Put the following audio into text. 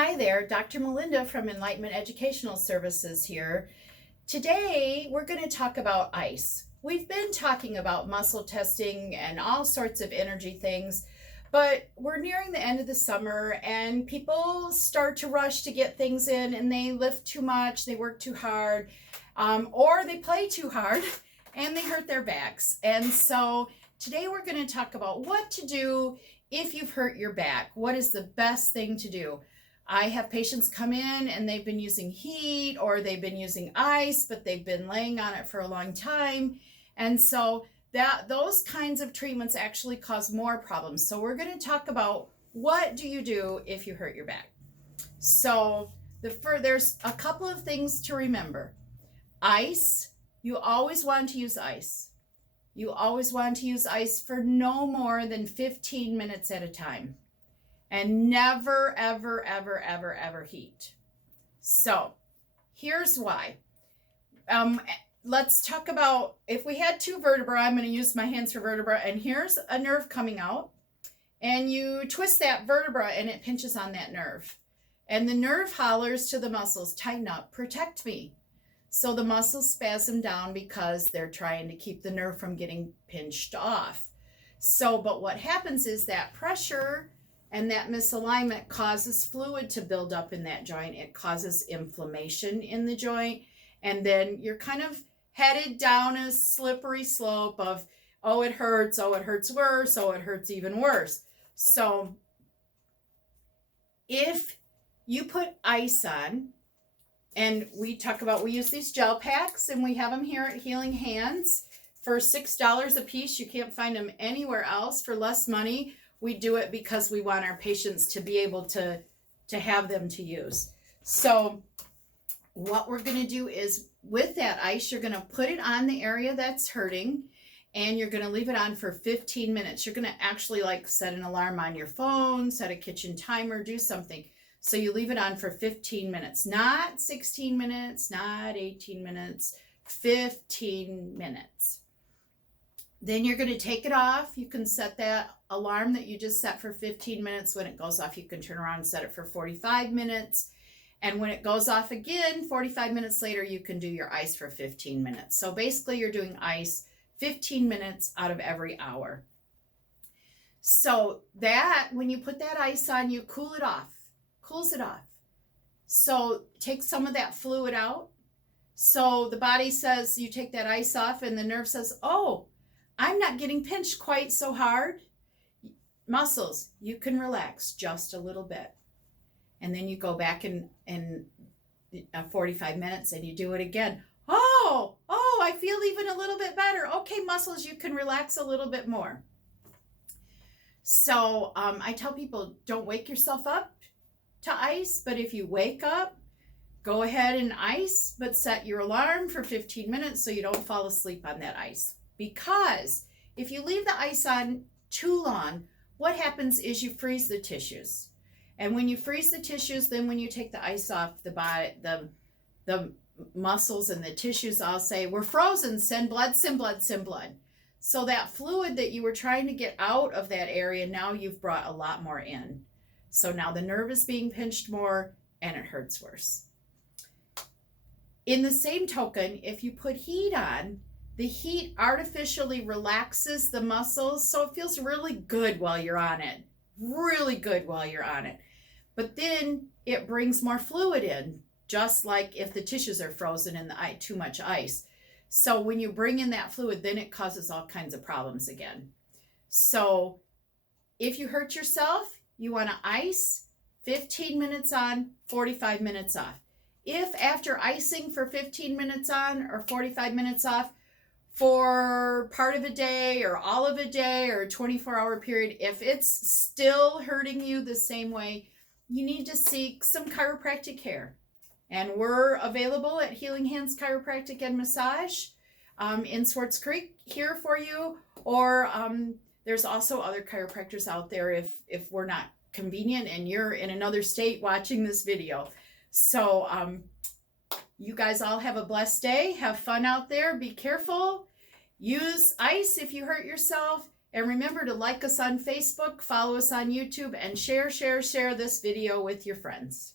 Hi there, Dr. Melinda from Enlightenment Educational Services here. Today we're going to talk about ice. We've been talking about muscle testing and all sorts of energy things, but we're nearing the end of the summer and people start to rush to get things in and they lift too much, they work too hard, or they play too hard and they hurt their backs. And so today we're going to talk about what to do if you've hurt your back. What is the best thing to do? I have patients come in and they've been using heat or they've been using ice, but they've been laying on it for a long time. And so those kinds of treatments actually cause more problems. So we're going to talk about what do you do if you hurt your back. So there's a couple of things to remember. Ice, you always want to use ice. You always want to use ice for no more than 15 minutes at a time. And never, ever, ever, ever, ever heat. So here's why. Let's talk about, if we had two vertebrae, I'm going to use my hands for vertebra, and here's a nerve coming out, and you twist that vertebra and it pinches on that nerve. And the nerve hollers to the muscles, tighten up, protect me. So the muscles spasm down because they're trying to keep the nerve from getting pinched off. So, but what happens is that pressure and that misalignment causes fluid to build up in that joint. It causes inflammation in the joint. And then you're kind of headed down a slippery slope of, oh, it hurts worse, oh, it hurts even worse. So if you put ice on, and we use these gel packs, and we have them here at Healing Hands for $6 a piece. You can't find them anywhere else for less money. We do it because we want our patients to be able to have them to use. So what we're going to do is with that ice, you're going to put it on the area that's hurting and you're going to leave it on for 15 minutes. You're going to actually set an alarm on your phone, set a kitchen timer, do something. So you leave it on for 15 minutes, not 16 minutes, not 18 minutes, 15 minutes. Then you're going to take it off. You can set that alarm that you just set for 15 minutes. When it goes off, you can turn around and set it for 45 minutes. And when it goes off again, 45 minutes later, you can do your ice for 15 minutes. So basically, you're doing ice 15 minutes out of every hour. So that, when you put that ice on, you cool it off, cools it off. So take some of that fluid out. So the body says, you take that ice off, and the nerve says, oh, I'm not getting pinched quite so hard. Muscles, you can relax just a little bit. And then you go back in 45 minutes and you do it again. Oh, I feel even a little bit better. Okay, muscles, you can relax a little bit more. So I tell people, don't wake yourself up to ice, but if you wake up, go ahead and ice, but set your alarm for 15 minutes so you don't fall asleep on that ice. Because if you leave the ice on too long, what happens is you freeze the tissues. And when you freeze the tissues, then when you take the ice off, the body, the muscles and the tissues all say, we're frozen, send blood, send blood, send blood. So that fluid that you were trying to get out of that area, now you've brought a lot more in. So now the nerve is being pinched more and it hurts worse. In the same token, if you put heat on, the heat artificially relaxes the muscles, so it feels really good while you're on it. Really good while you're on it. But then it brings more fluid in, just like if the tissues are frozen in too much ice. So when you bring in that fluid, then it causes all kinds of problems again. So if you hurt yourself, you want to ice 15 minutes on, 45 minutes off. If after icing for 15 minutes on or 45 minutes off, for part of a day or all of a day or a 24-hour period, if it's still hurting you the same way, you need to seek some chiropractic care. And we're available at Healing Hands Chiropractic and Massage in Swartz Creek here for you. Or there's also other chiropractors out there if we're not convenient and you're in another state watching this video. So you guys all have a blessed day. Have fun out there. Be careful. Use ice if you hurt yourself. And remember to like us on Facebook, follow us on YouTube, and share this video with your friends.